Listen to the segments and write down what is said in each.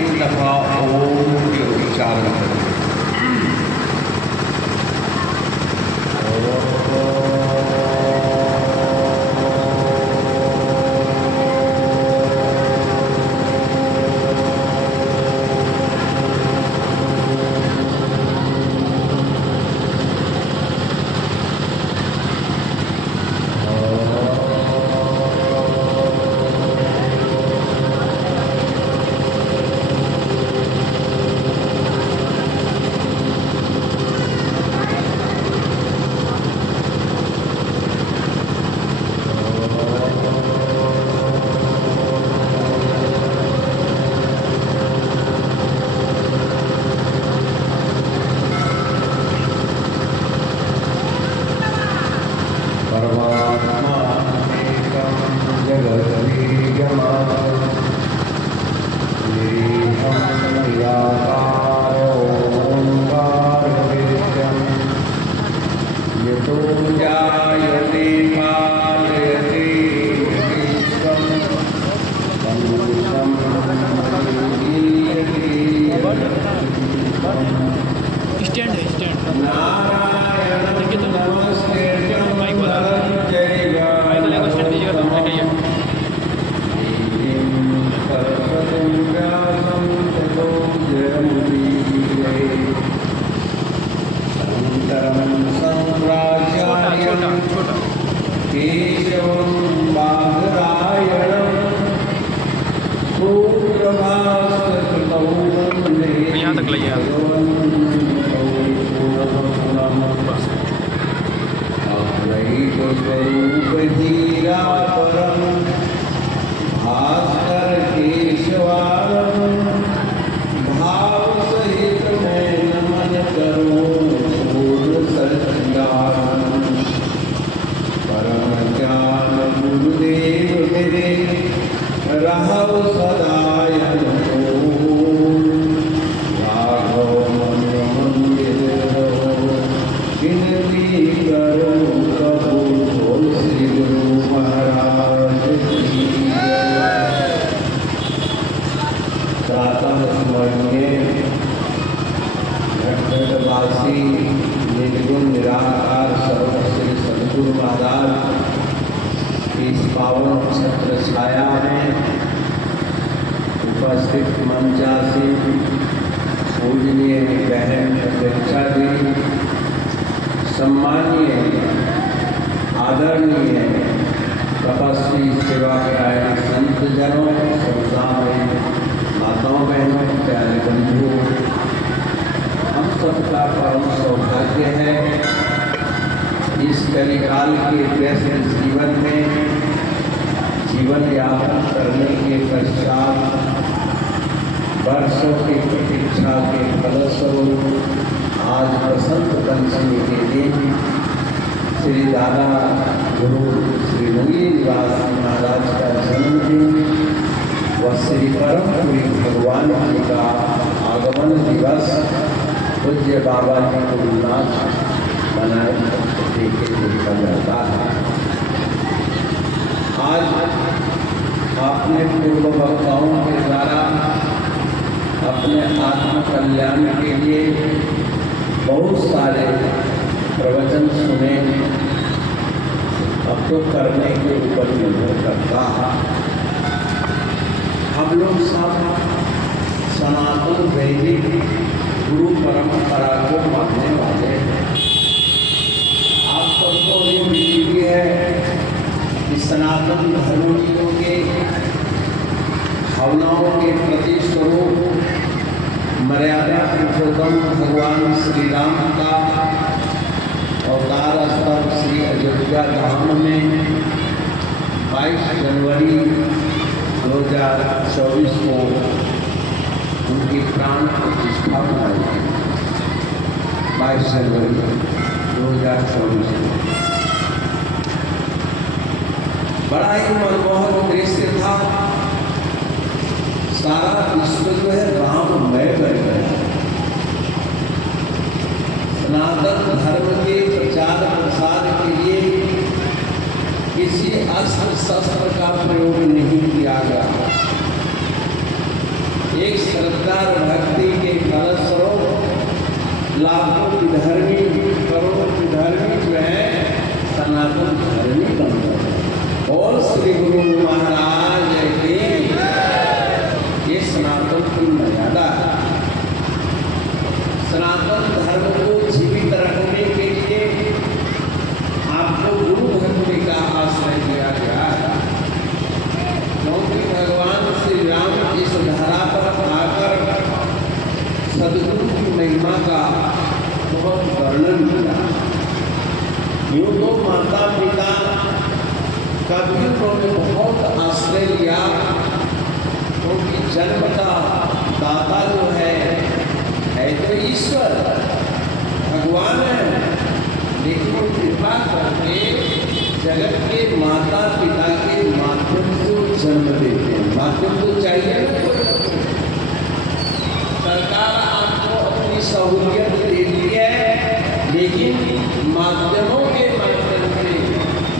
3 दफा ओम के उच्चारण करें। स्टैंड है स्टैंड यहाँ तक लगे स्वरूप धीरा परम भास्कर केशवालम भाव सहित मैं नमन करूं पूर्ण सच्चिदानंद परम ज्ञान गुरुदेव मेरे रहव सदाय राघव मन मंदिर विनती करो श्री गुरु महाराज की प्रातः स्मरणीय घटघटवासी निर्गुण निराकार सर्व श्री सद्गुरु महाराज इस पावन छत्र छाया में उपस्थित मंचासी पूजनीय बहन अध्यक्षा जी, सम्मानीय आदरणीय तपस्वी सेवापरायण संतजनों, संस्थाएं, माताओं बहनों, प्यारे बंधुओं, हम सबका परम सौभाग्य है इस कलिकाल के व्यस्त जीवन में जीवन यापन करने के पश्चात वर्षों की प्रतीक्षा के फलस्वरूप आज बसंत पंचमी के दिन श्री दादा गुरु श्री मुनि निवास महाराज का जन्मदिन व श्री परम पुरी भगवान जी का आगमन दिवस पूज्य बाबा जी गुरुनाथ मनाए देखा जाता है। आज आपने पूर्व वक्ताओं के द्वारा अपने आत्म कल्याण के लिए बहुत सारे प्रवचन सुने। अब तो करने के ऊपर निर्भर करता है। हम लोग सब सनातन वैदिक गुरु परंपरा को मानने वाले हैं। आप सबको ये मिली है कि सनातन धर्मियों के भावनाओं के प्रति स्वरूप मर्यादा पुरुषोत्तम भगवान श्री राम का अवतार स्थल श्री अयोध्या धाम में 22 जनवरी 2024 को उनकी प्राण प्रतिष्ठा मनाई गई। 22 जनवरी 2024 को बड़ा ही मनमोहक दृश्य था। सारा विश्व जो है राममय बन गया। सनातन धर्म के प्रचार प्रसार के लिए किसी अस्त्र शस्त्र का प्रयोग नहीं किया गया। एक श्रद्धा और भक्ति के कलश स्वरूप लाखों विधर्मी, करोड़ों विधर्मी जो है सनातन धर्मी बन गए। और श्री गुरु महाराज के ये सनातन की मर्यादा है। सनातन धर्म को जीवित रखने के लिए आपको गुरु भक्ति का आश्रय दिया गया है, क्योंकि भगवान श्री राम इस धरा पर आकर सदगुरु की महिमा का बहुत वर्णन किया। यूं तो माता पिता का भी उन्होंने बहुत आश्रय लिया, क्योंकि जन्म का दाता जो है तो ईश्वर भगवान है, लेकिन वो कृपा करके जगत के माता पिता के माध्यम से जन्म देते हैं। माध्यम तो चाहिए ना, सरकार आपको अपनी सहूलियत देती है, लेकिन माध्यमों के माध्यम से,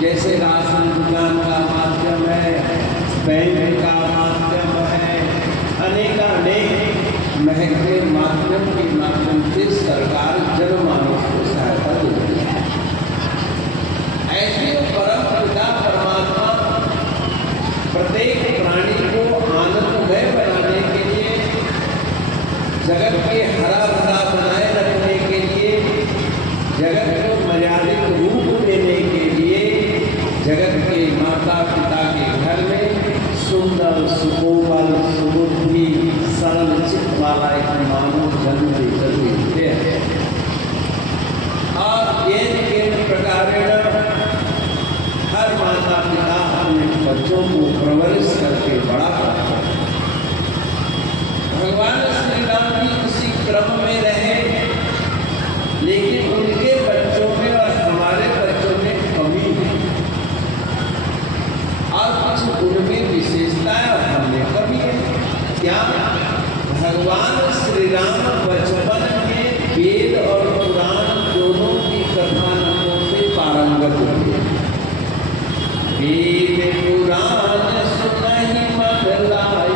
जैसे राशन दुकान का माध्यम है, बैंक का माध्यम है, अनेक महंगे माध्यम के माध्यम से सरकार जनमानस को सहायता देती है। ऐसे परम पिता परमात्मा प्रत्येक प्राणी को आनंदमय बनाने के लिए, जगत के हरा भरा बनाए रखने के लिए, जगत को मर्यादित रूप देने के लिए, जगत के माता पिता के घर में सुंदर सुकोमल सुबुद्धि सरल चित्त वाला एक मानव जन्म देते हैं। और ये प्रकार हर माता पिता अपने बच्चों को परवरिश करके बड़ा करते हैं। भगवान श्री राम भी उसी क्रम में रहे, लेकिन उनके बच्चों में और हमारे बच्चों में कमी है, और कुछ उनमें विशेषता है और हमें कमी है। क्या? भगवान श्री राम बचपन में वेद और पुराण दोनों की कथानकों से पारंगत हुए। वेद पुराण सुनहि मन लाई,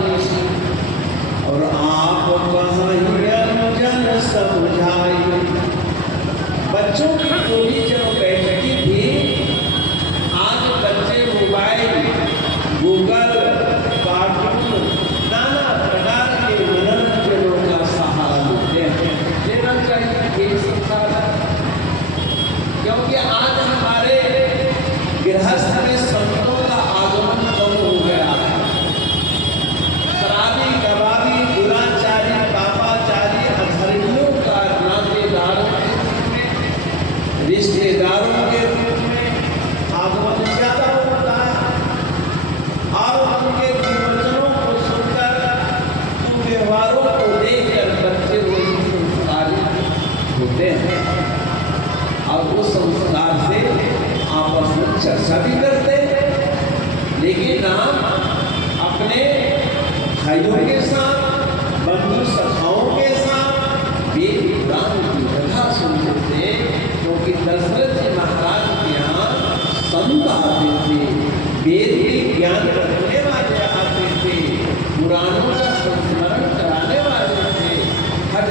और आप कहीं अनुजन समझाई। बच्चों की टोली जब बैठती थी, आज बच्चे मोबाइल, गूगल, कार्टून, नाना प्रकार के मनोरंजनों का सहारा लेते हैं। लेना चाहिए ये संसाधन, क्योंकि आज हमारे गृहस्थ में संतों का आगमन कम हो गया है। शराबी, कबाबी, दुराचारी, पापाचारी, अधर्मियों का नातेदारों के रूप में, रिश्तेदारों के रूप में आगमन ज्यादा होता है, और उनके विवचनों को सुनकर, उन व्यवहारों को देखकर बच्चे वही संस्कारित होते हैं, और उस संस्कार से आपस में चर्चा भी करते हैं। लेकिन हम अपने भाइयों के साथ, बंधु सखाओं के साथ वेद पुराण की कथा सुनते थे, क्योंकि दशरथ जी महाराज के यहाँ संत आते थे, वेद के ज्ञान रखने वाले आते थे, पुराणों का संस्मरण कराने वाले थे, हट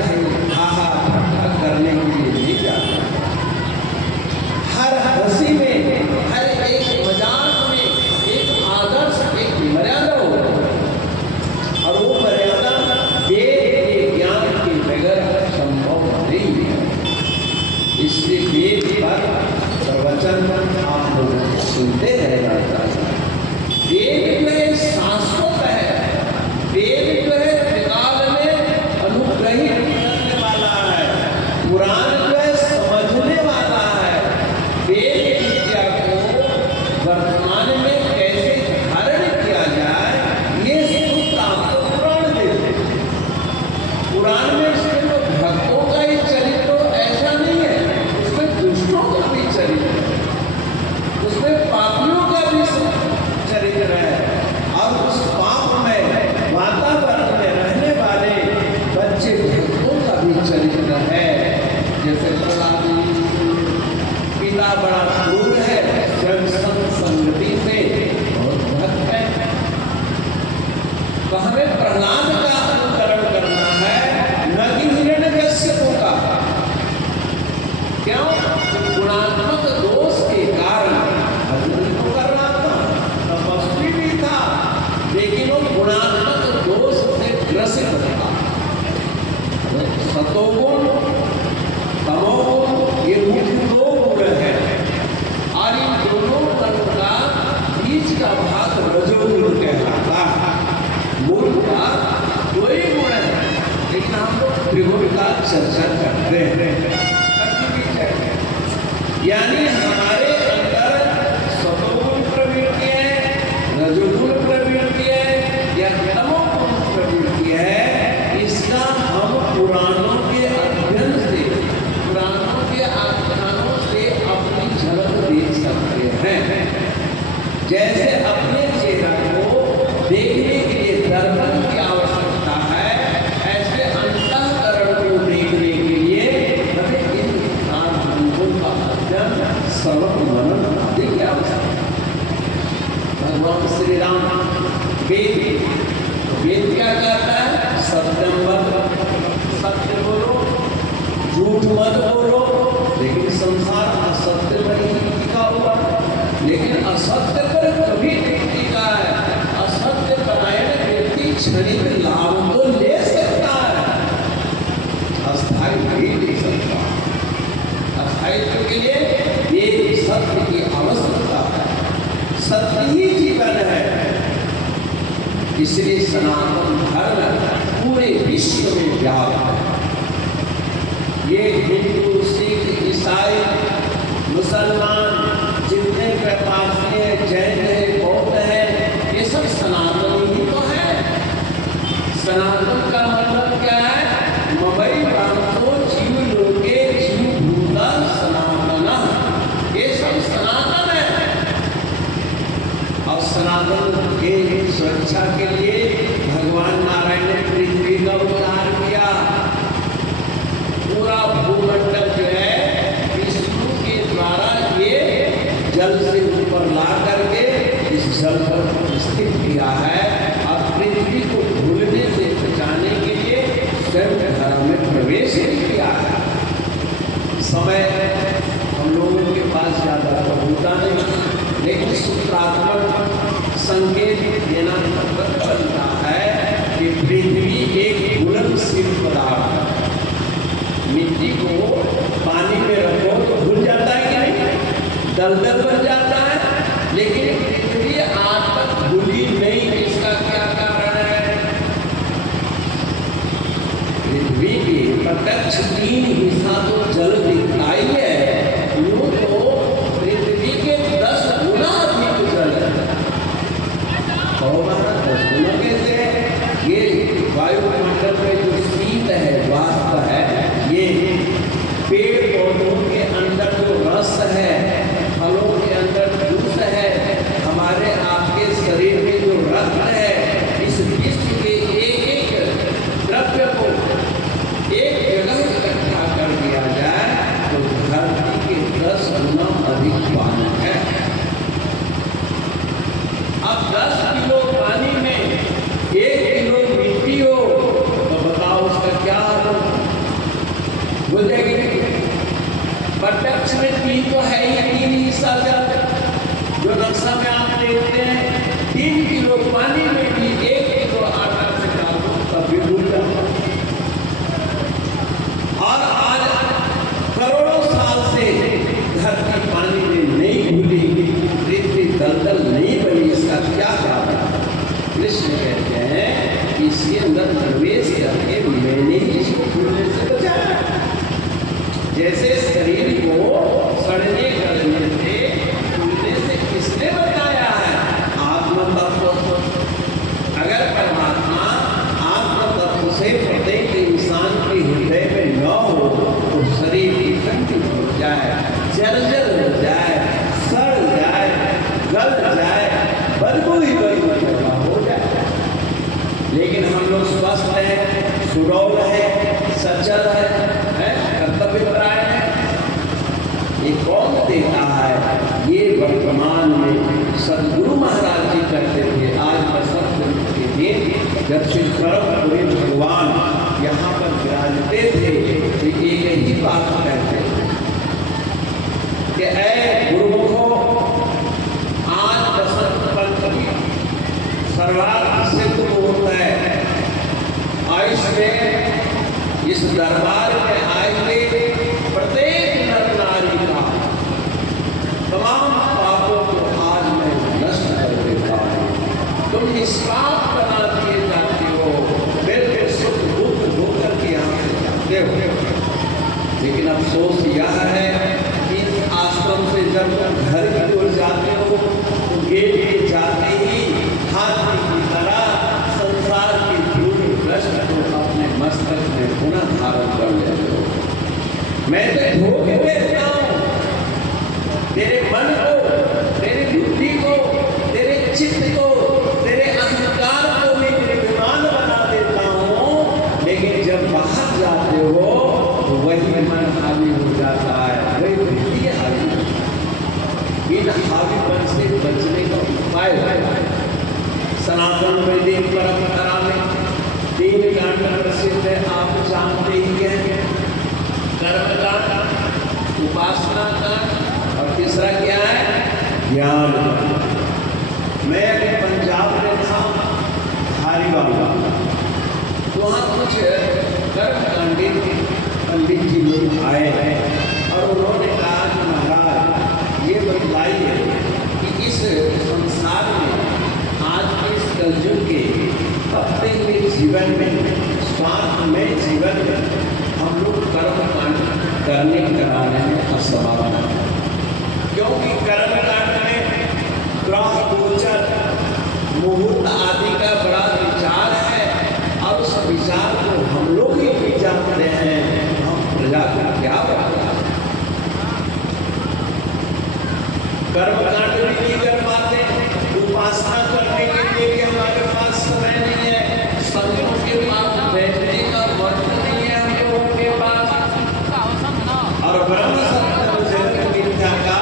हाहा करने के लिए नहीं जाते। हर हंसी में, हर एक मजाक में एक आदर्श, एक मर्यादा होती है, और वो मर्यादा वेद के ज्ञान के बगैर संभव नहीं है। इसलिए वेद पर प्रवचन आप लोग सुनते रहना चाहिए। वेद में शाश्वत है, वेद जो है त्रिकाल में अनुग्रहित करने वाला है, पुराण जो है समझने वाला है। वेद विद्या को वर्तमान में कैसे धारण किया जाए, ये सूत्र आपको पुराण देते हैं। पुराण में इसमें तो भक्तों का ही चरित्र ऐसा नहीं है, उसमें दुष्टों का भी चरित्र है, उसमें पापियों का भी चरित्र है, और उस पाप में वातावरण में रहने वाले बच्चे भक्तों का भी चरित्र है। जैसे प्रहलाद पिता बड़ा क्रूर है, जब संगति से बहुत भक्त है, तो हमें प्रहलाद का अनुकरण सतोगुण, तमोगुण, ये मुख्य दो गुण है। और इन दोनों गुणों का बीच का भाग रजोगुण कहलाता है। मूल का दो ही गुण है, लेकिन हम लोग त्रिगुण का चर्चा करते हैं। यानी हमारे अंदर सतोगुण प्रवृत्ति है, रजोगुण प्रवृत्ति है या तमोगुण प्रवृत्ति है, इसका हम पुराणों के अध्ययन से, पुराणों के आख्यानों से अपनी झलक देख सकते हैं। जैसे अपने चेहरे को देखने के लिए दर्पण की आवश्यकता है, ऐसे अंतःकरण को देखने के लिए हमें इन रूपों का अध्ययन, श्रवण, मनन आदि की आवश्यकता है। भगवान श्री राम वेद, वेद क्या कहता है? सत्यम वद, सत्य बोलो, झूठ मत बोलो। लेकिन संसार असत्य पर ही टिका हुआ, लेकिन असत्य पर कभी नहीं टिका है। असत्य परायण व्यक्ति क्षणिक लाभ तो ले सकता है, अस्थायी नहीं ले सकता। अस्थायित्व के लिए ये सत्य की आवश्यकता है, सत्य ही जीवन है। इसलिए सनातन धर्म पूरे विश्व में व्याप्त है। ये हिंदू, सिख, ईसाई, मुसलमान, जितने पारसी हैं, जैन है, बौद्ध है, ये सब सनातन ही तो है। सनातन का मतलब क्या है? मवई प्राणो जीव लोके जीव भूता सनातन, ये सब सनातन है। और सनातन के सुरक्षा के लिए भगवान नारायण ने पृथ्वी का उद्धार किया। पूरा भूमंडल जो है विष्णु के द्वारा ये जल से ऊपर ला करके इस जल पर स्थित किया है। अब पृथ्वी को भूलने से बचाने के लिए स्वयं धर्म में प्रवेश किया है। समय हम लोगों के पास ज़्यादा तो होता नहीं, लेकिन सूत्रात्मक संकेत देना बनता है कि पृथ्वी एक घुलनशील पदार्थ है। मिट्टी को पानी में रखो तो घुल जाता है कि नहीं? दलदल बन जाता है। लेकिन पृथ्वी आज तक घुली नहीं, इसका क्या कारण है? पृथ्वी की प्रत्यक्ष 3 हिस्सा तो जल दिखता ही है, यूं तो पृथ्वी के 10 गुना अधिक जल है। 10 गुना कैसे? ये वायुमंडल में जो शीत है, वाष्प है, ये पेड़ पौधों के अंदर जो रस है, फलों के अंदर जूस है, हमारे आपके शरीर में जो रक्त है, इस विश्व के एक द्रव्य को एक जगह इकट्ठा कर दिया जाए तो धरती के 10 गुना अधिक पानी है। अब 10 किलो पानी में 1 किलो मिट्टी हो तो बताओ उसका क्या हाल हो जाएगी? प्रत्यक्ष में 3 तो है ही, 3 हिस्सा जो नक्शा में आप देखते हैं। 3 किलो पानी में भी 1 किलो आटा से डालो तब भी भूल जाओ। और आज करोड़ों साल से धरती पानी में नहीं घुली, पृथ्वी दलदल नहीं बनी, इसका क्या कारण? कृष्ण कहते हैं कि इसके अंदर प्रवेश करके मैंने ही इसको भूलने से बचाया। जैसे शरीर को सड़ने गलने से भूलने से किसने बताया है? आत्म तत्व। अगर परमात्मा आत्म तत्व से प्रत्येक इंसान के हृदय में न हो तो शरीर की शक्ति हो जाए, जर्जर हो जाए, सड़ जाए, गल जाए, बदबू ही बदबू हो जाए। लेकिन हम लोग स्वस्थ हैं, सुडौल है, सचल है, कर्तव्यपरायण है। ये कौन देता है? ये वर्तमान में सदगुरु महाराज जी करते थे। आज बसंत के दिन जब श्री कर्मपुरी भगवान यहाँ पर विराजते थे तो एक ही बात कहते थे कि ऐ गुरुमुखो, आज बसंत पंचमी सर्वार्थ सिद्ध मुहूर्त है। आयुष में इस दरबार में आए हुए प्रत्येक नर नारी का तमाम पापों को आज मैं नष्ट कर देता हूँ। तुम निष्पाप बना दिए जाते हो, बिल्कुल शुद्ध बुद्ध होकर के यहाँ से जाते हो। लेकिन अफसोस यह है कि इस आश्रम से जब तुम घर की ओर जाते हो तो गेट के जाते ही हाथी की तरह संसार की झूठी भ्रष्ट को अपने मस्तक में पुनः धारण कर लेते हो। मैं तो धोखे देता हूँ तेरे मन को, तेरी बुद्धि को, तेरे चित्त को, तेरे अहंकार को मैं विमान बना देता हूँ। लेकिन जब बाहर जाते हो तो वही मन हावी हो जाता है, वही बुद्धि हावी। इन हावीपन से बचने का उपाय है सनातन वैदिक परंपरा में 3 कांड प्रसिद्ध है, आप जानते ही हैं। कर्मकांड, उपासना कांड और तीसरा क्या है? ज्ञान। मैं अभी पंजाब में था, धारीवाल, वहाँ कुछ कर्मकांडी पंडित जी लोग आए हैं और उन्होंने कहा कि महाराज ये बताइए कि इस संसार में आज के इस कलयुग के अपने हुए जीवन में, स्वार्थमय जीवन में हम लोग कर्मकांड करने कराने में असमर्थ हैं। क्योंकि कर्मकांड में ग्रह गोचर मुहूर्त आदि का बड़ा विचार है और उस विचार को हम लोग ही जानते हैं, हम प्रजा को क्या बताते हैं। कर्मकांड भी नहीं कर पाते, उपासना करने के लिए भी हमारे पास समय नहीं है, संतों के पास बैठने का वक्त नहीं है हम लोगों के पास, और ब्रह्म सत्य जगत मिथ्या का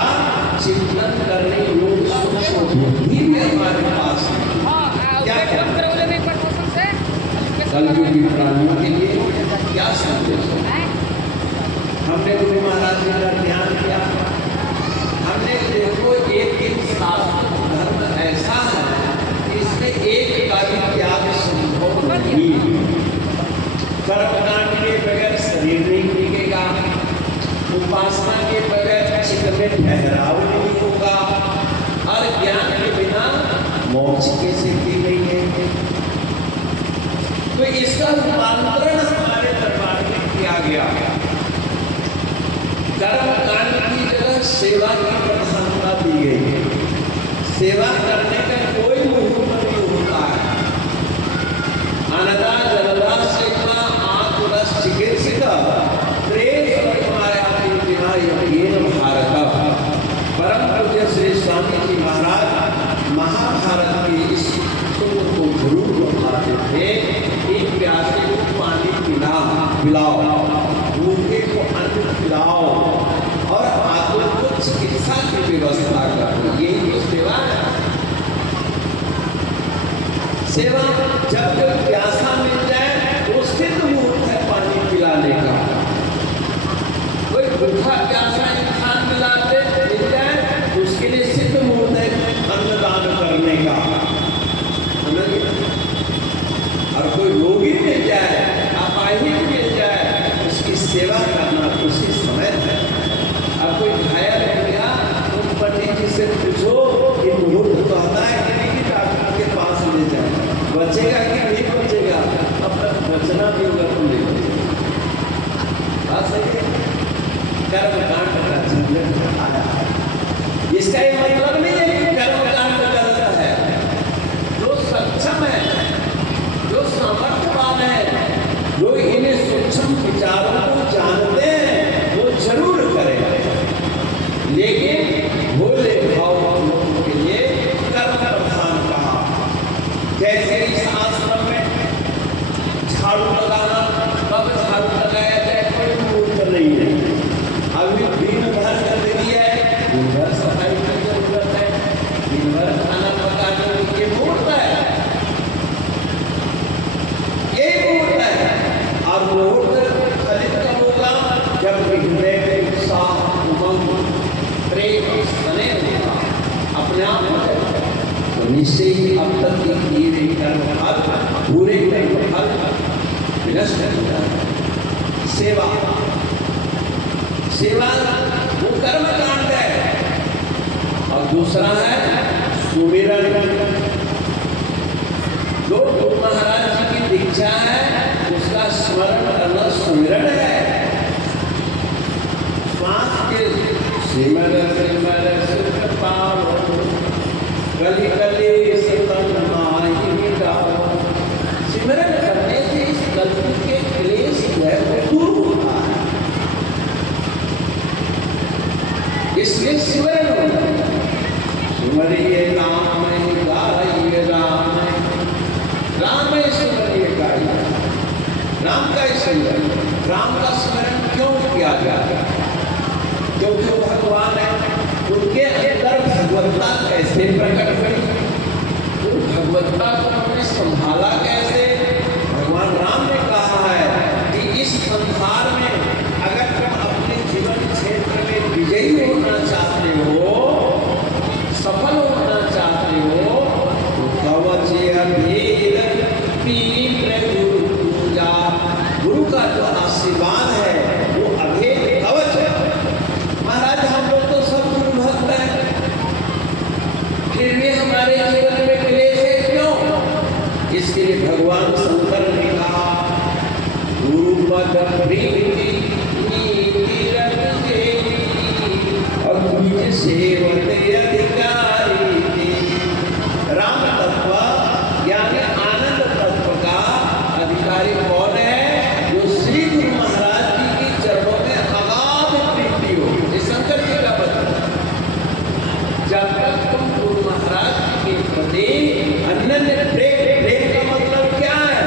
चिंतन करने योग्य सूक्ष्म बुद्धि भी हमारे पास नहीं। क्या कलयुगी प्राणियों के लिए क्या संदेश है? हमने गुरु महाराज जी का ध्यान किया, हमने देखो एक शास्त्र धर्म ऐसा है कि इसमें एक का भी त्याग संभव नहीं। कर्मकांड के बगैर शरीर नहीं टिकेगा, उपासना के बगैर चित्त में ठहराव नहीं होगा, और ज्ञान के बिना मोक्ष की सिद्धि नहीं है। तो इसका रूपांतरण हमारे दरबार में किया गया। कर्मकांड की जगह सेवा की प्रधानता दी गई है। सेवा करने का कोई मुहूर्त नहीं होता है। अनदा जलदा सेवा आतुरस चिकित्सिका त्रेस माया तीर्थिना यज्ञेन भारत। परम पूज्य श्री स्वामी जी महाराज महाभारत के इस सूत्र को जरूर दोहराते थे। एक प्यासे को पानी पिलाओ, भूखे को अन्न खिलाओ और आतुर को चिकित्सा की व्यवस्था करो, यही तो सेवा है। सेवा जब जब प्यासा मिल जाए तो सिद्ध मुहूर्त है पानी पिलाने का। कोई भूखा प्यासा इंसान मिल जाए तो उसके लिए सिद्ध मुहूर्त है अन्नदान करने का। और कोई रोगी मिल जाए, अपाहिज मिल जाए, उसकी सेवा करना उसी समय है। अब कोई घायल हो गया तो पंडित जी से पूछो कि मुहूर्त तो आता है कि नहीं, डॉक्टर के पास ले जाए, बचेगा कि नहीं बचेगा। अब तक बचना भी होगा तो नहीं बचेगा। बात सही है। कर्मकांड का झंझट आया है, इसका ये मतलब नहीं है कि कर्मकांड गलत है। जो सक्षम है, जो सामर्थ्यवान है, जो इन सूक्ष्म विचारों को जानते हैं, वो जरूर करेंगे। लेकिन भोले भाव लोगों के लिए कर्म प्रधान कहा। जैसे इस आश्रम में झाड़ू लगाना, कब झाड़ू लगाया जाए कोई मुहूर्त नहीं है। अभी दिन भर गंदगी है, दिन भर सफाई की जरूरत है, दिन भर खाना पकाने के मुहूर्त है, यही मुहूर्त है। और मुहूर्त फलित कब होगा? जब हृदय में उत्साह, उमंग, प्रेम बने होगा, अपने आप हो जाएगा। तो निश्चय ही अब तक किए गए कर्म फल, पूरे कर्म फल विनष्ट हो जाएगा। सेवा, सेवा वो कर्म कांड है, और दूसरा है सुमिरन। जो गुरु महाराज जी की दीक्षा है उसका स्मरण करना सुमिरन है। श्वास के सिमर सिमर सुख पाओ, कली कली सतन माही मिटाओ। सिमरन करने से इस कल्प के क्लेश है वो दूर होता है, इसलिए सिमरन होता है। सिमरिए राम गाइए राम, राम सिमरिए गाइए। राम का स्मरण, राम का स्मरण क्यों किया जाता है? क्योंकि वो भगवान है, उनके अंदर भगवत्ता कैसे प्रकट हुई, उन भगवत्ता को हमने संभाला कैसे? भगवान राम ने कहा है कि इस संसार में अगर तुम अपने जीवन क्षेत्र में विजयी होना चाहते हो, सफल होना चाहते हो, तो कवच भेद पीर गुरु पूजा। गुरु का जो आशीर्वाद है वो अभेद कवच है। महाराज हम लोग तो सब गुरु भक्त हैं, फिर भी हमारे जीवन में क्लेश है, क्यों? इसके लिए भगवान शंकर ने कहा गुरु पद प्रीति नीति रख देवी, और तुझ सेवक अधिकारी थी। राम तत्व यानी आनंद तत्व का अधिकारी कौन है? जो श्री गुरु महाराज जी की चरणों में अगाध प्रीति हो। ये शंकर जी का वचन। जब तक तुम गुरु महाराज जी के प्रति अनन्य प्रेम, प्रेम का मतलब क्या है?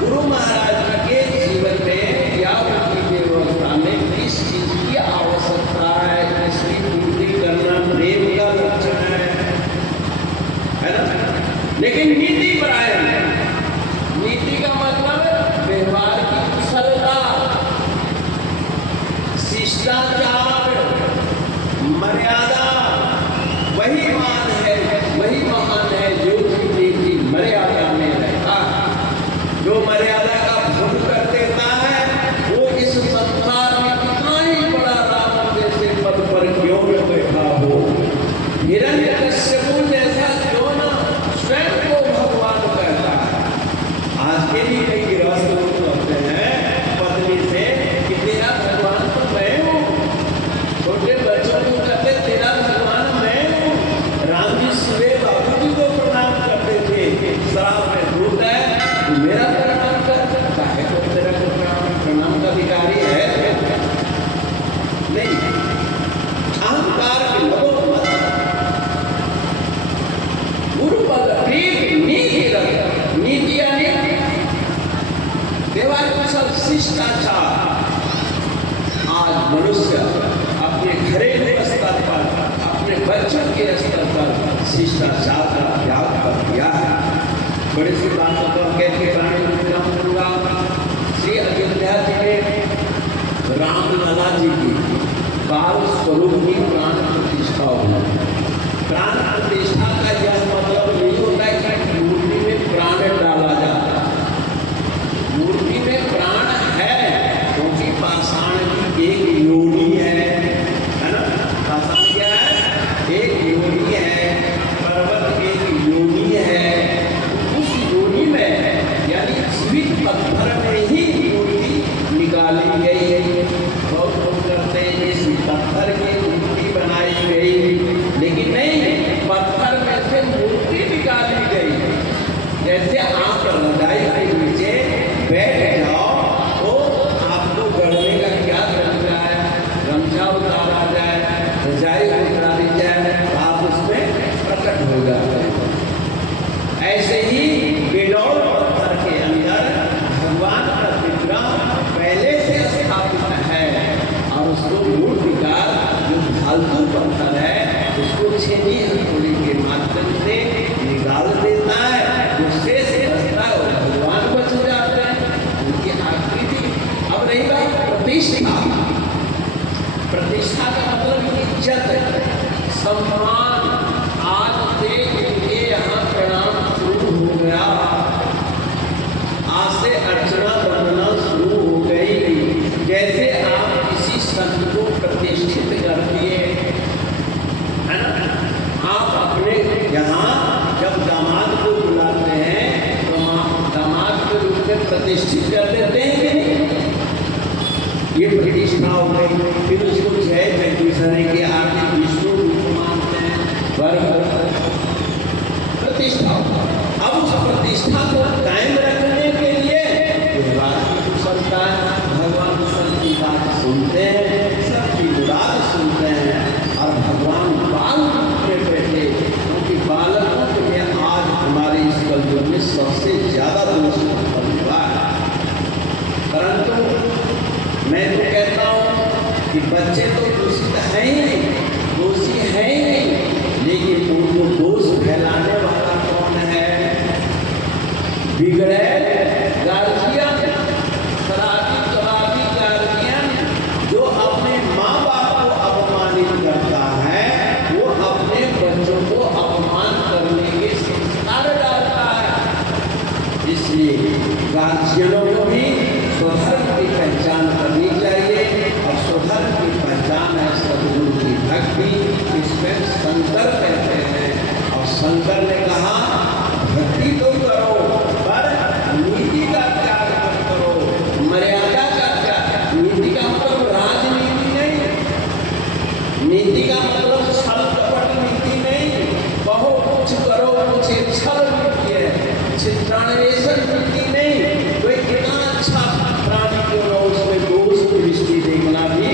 गुरु महाराज जी के जीवन में या उनकी व्यवस्था में किस चीज की आवश्यकता है, इसकी पूर्ति करना प्रेम का लक्षण है ना? लेकिन नीति परायण, नीति का मतलब व्यवहार की कुशलता, शिष्टाचार, मर्यादा। वही मान है, वही महान है जो नीति मर्यादा में रहता है। जो मर्यादा का भंग कर देता है वो इस संसार में कितना ही बड़ा राम जैसे पद पर क्यों न बैठा हो, हिरण्यकश्यप जैसा क्यों न स्वयं को भगवान कहता है। आज के लिए कई गृहस्थ लोग कहते हैं पत्नी से कि तेरा भगवान तो मैं हूँ, छोटे बच्चों को कहते तेरा भगवान मैं हूँ। राम जी सुबह बाबू जी को प्रणाम करते थे, शराब में दूध है तो मेरा प्रणाम करता है, तो तेरा प्रणाम का अधिकारी है नहीं। अहंकार के लोगों मत, गुरु पद प्रीति नीति रख, नीति यानी व्यवहार कुशल शिष्टाचार। आज मनुष्य अपने घरेलू स्तर पर, अपने बच्चों के स्तर पर शिष्टाचार का त्याग कर दिया है। बड़ी सी बातों को कहते श्री अयोध्या जी में रामलला जी की काल स्वरूप की प्राण प्रतिष्ठा हुई। प्राण प्रतिष्ठा का यह मतलब नहीं होता है कि मूर्ति में प्राण डाला जाता है। मूर्ति में प्राण है क्योंकि पाषाण की एक योनि है ना? पाषाण क्या है? एक योनि है, पर्वत एक योनि है। उस योनि में यानी जीवित पत्थर में ही मूर्ति निकाली गई है। बहुत लोग करते हैं इस पत्थर की मूर्ति बनाई गई, लेकिन नहीं, पत्थर में से मूर्ति निकाली गई। जैसे आप रजाई के नीचे बैठ जाओ तो आपको गड़ने का क्या तरीका है? गमछा उतारा जाए, रजाई उतारी जाए, आप उसमें प्रकट हो जाते हैं। ऐसे ही बिडौल पत्थर के अंदर भगवान का विग्रह पहले से स्थापित है, और उसको मूर्तिकार जो फालतू पत्थर है उसको छेनी हथौड़ी के माध्यम से निकाल देता है। उससे बचता है, भगवान बच जाते हैं। उनकी आकृति अब रही बात प्रतिष्ठा। प्रतिष्ठा का मतलब इज्जत, सम्मान। आज से इनके यहाँ प्रणाम शुरू हो गया, आज से अर्चना बनना शुरू हो गई। फिर उसको जय जगदीशहरी के आगे विष्णु रूप मानते हैं, प्रतिष्ठा। अब उस प्रतिष्ठा को कायम रखने के लिए व्यवहार की कुशलता है, भगवान सबकी बात सुनते हैं, सबकी मुराद सुनते हैं और भगवान बाल में बैठे, क्योंकि बालकों में आज हमारे इस कलयुग में सबसे ज्यादा दोष हुआ है। परंतु मैं तो कहता हूँ कि बच्चे तो दूषित हैं ही नहीं, दोषी हैं ही नहीं, लेकिन उनको दोष फैलाने वाला कौन है? बिगड़े गार्जियन, शराबी शराबी गार्जियन जो अपने माँ बाप को अपमानित करता है, वो अपने बच्चों को अपमान करने के संस्कार डालता है। इसलिए गार्जियनों को भी स्वधर्म की पहचान करनी चाहिए और स्वधर्म की पहचान है सदगुरु की भक्ति। इसमें शंकर कहते हैं और शंकर ने कहा भक्ति तो करो पर नीति का त्याग मत करो, मर्यादा का त्याग। नीति का मतलब राजनीति नहीं, नीति का मतलब छल कपट नीति नहीं, कहो कुछ करो कुछ छल नीति है, चित्रान्वेषण नीति नहीं। कोई कितना अच्छा प्राणी क्यों न उसमें दोष की दृष्टि देखना भी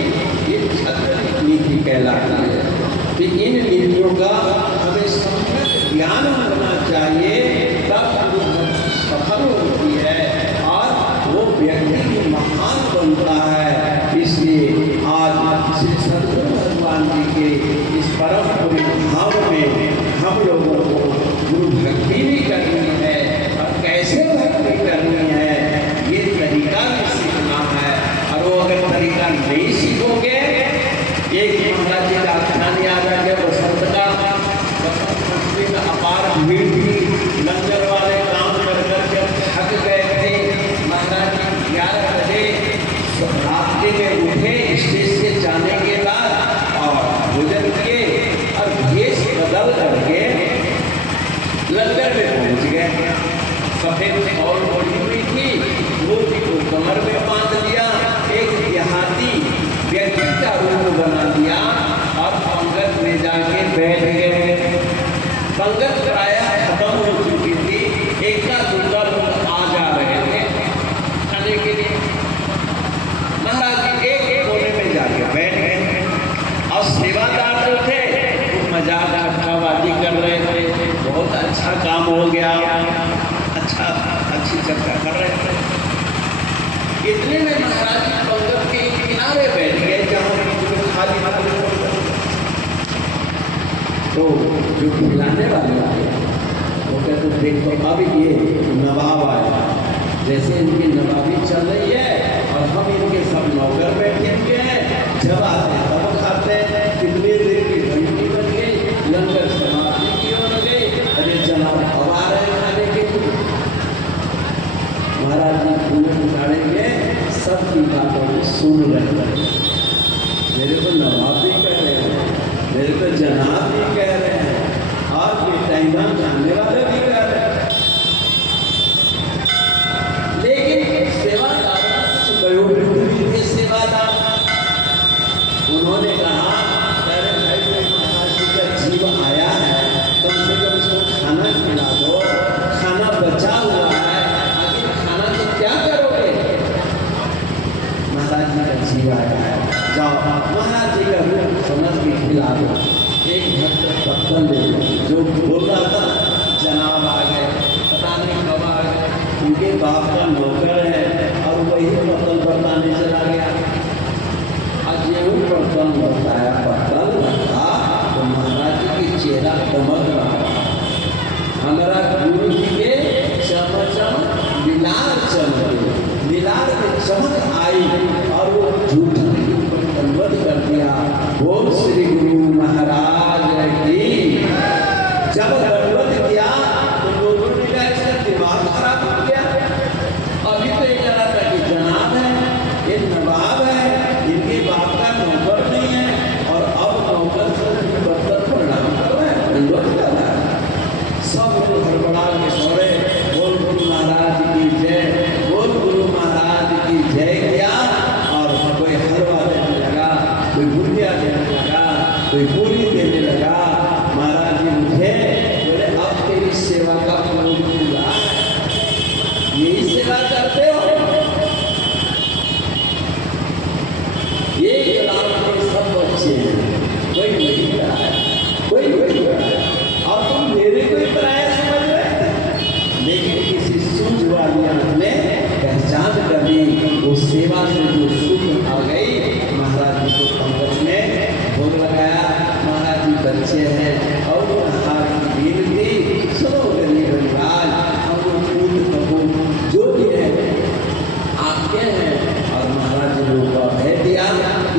ये छत्र नीति कहलाती है। तो इन नीतियों का हमें सम्यक ज्ञान होना चाहिए, तब वो सफल होती है और वो व्यक्ति भी महान बनता है। इसलिए आज श्री सद्गुरु भगवान जी के इस परम पवित्र भाव में हम लोगों को गुरु भक्ति भी करनी है और कैसे भक्ति करनी है ये तरीका भी सीखना है। और वो अगर तरीका नहीं सीखोगे, एक महाराज जी का आख्यान याद आ गया बसंत का। बसंत पंचमी में अपार भीड़ थी, लंगर वाले काम कर करके थक गए थे। महाराज जी 11 बजे रात्रि में उठे स्टेज से जाने के बाद और भोजन किए और भेष बदल करके लंगर में पहुंच गए। सफेद और ओढ़ी हुई थी, मूर्ति को कमर में बांध लिया, एक देहाती व्यक्ति का रूप बना दिया और पंगत में जाके बैठ गए। पंगत प्रायः खत्म हो चुकी थी, एक का दूसरा लोग आ जा रहे थे खाने के लिए। महाराज जी एक कोने में जाके बैठ गए और सेवादार जो थे वो मजाक अट्ठाबाजी कर रहे थे, बहुत अच्छा काम हो गया, अच्छा अच्छी चर्चा कर रहे थे। इतने में महाराज जी पंगत के किनारे बैठ गए जहाँ खाली तो जो खिलाने वाले आए वो कहते देखो अब ये नवाब आया, जैसे इनकी नवाबी चल रही है और हम इनके सब नौकर बैठे हुए हैं, जब आते हैं तब खाते हैं। कितनी देर की घंटी बन गई, लंगर समाप्ति की हो गई, अरे जनाब अब आ रहे खाने के लिए। महाराज जी पूरे उतारेंगे, सबकी बातों को सुन रहे हैं। मेरे को नवाब भी कह रहे हैं, मेरे को जनाब भी कह रहे हैं और ये टाइम जानने वाले भी कह रहे हैं। लेकिन सेवादार कुछ वयोवृद्ध भी थे सेवादार। उन्होंने कहा अरे भाई महाराज जी का जीव आया है, कम से कम उसको खाना खिला दो, खाना बचा हुआ है, आखिर खाना तो क्या करोगे? महाराज जी का जीव आया है, जाओ महाराज जी का रूप समझ के खिला दो। एक भक्त पत्थर ले जो बोल रहा था जनाब आ गए, पता नहीं कब आ गए, उनके बाप का नौकर है और वही पत्थर बताने चला गया। आज ये पत्थर बताया, पत्थर रखा तो महाराज जी की चेहरा चमक रहा। हमारा गुरु जी के चमचम लीलार चमके, लीलार में चमक आई और वो झूठ दंडवत कर दिया। बोल श्री गुरु महाराज की। जब दंडवत किया तो लोगों ने कहा इसका दिमाग खराब हो गया, अभी तो ये कह रहा था कि जनाब है, ये नवाब है, इनके बाप का नौकर नहीं है और अब नौकर से बदतर प्रणाम कर रहे हैं, दंडवत कर रहा है। सब लोग हड़बड़ा के सोए, बोल गुरु महाराज की जय, बोल गुरु महाराज की जय किया और कोई हलवा देने लगा,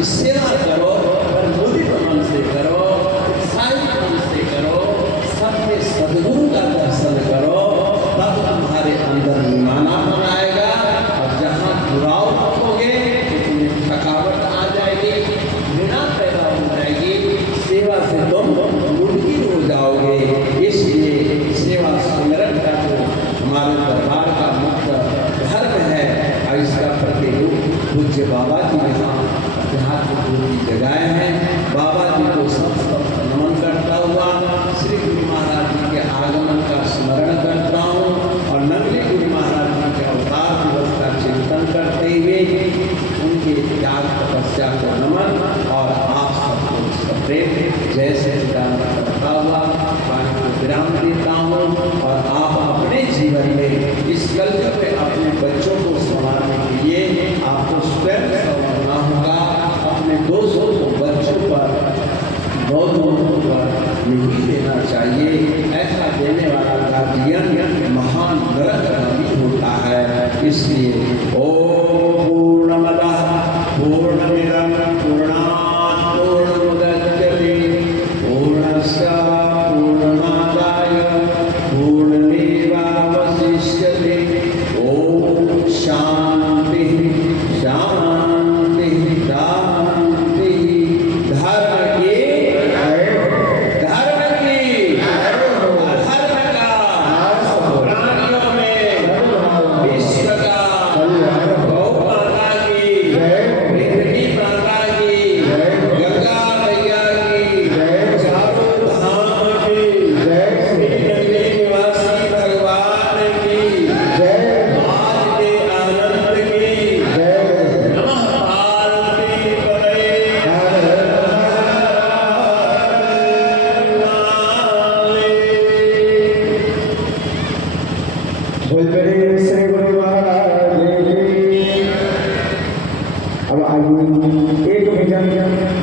सेवा करो, पर मुदित मन से करो, उत्साहित मन से करो, सबके सद्गुरु का दर्शन करो, तब तुम्हारे अंदर निमानापन आएगा। और जहाँ जुड़ाव रखोगे तो तुम्हें थकावट आ जाएगी, घृणा पैदा हो जाएगी, सेवा से तुम मुनकिर हो जाओगे। इसलिए सेवा सुमिरन का जो हमारे दरबार का मुख्य धर्म है, और इसका प्रतिरूप पूज्य बाबा जी यहाँ अध्यात्म गुरु की जगह है। बाबा जी को सब नमन करता हुआ श्री गुरु महाराज जी के आगमन का स्मरण करता हूँ और नगली गुरु महाराज जी के अवतार दिवस का चिंतन करते हुए उनके त्याग तपस्या को नमन और आप सबको उसका प्रेम जय श्री राम करता हुआ वाणी को विराम देता हूँ। और आप अपने जीवन में इस कलयुग में अपने बच्चों को संवारने के लिए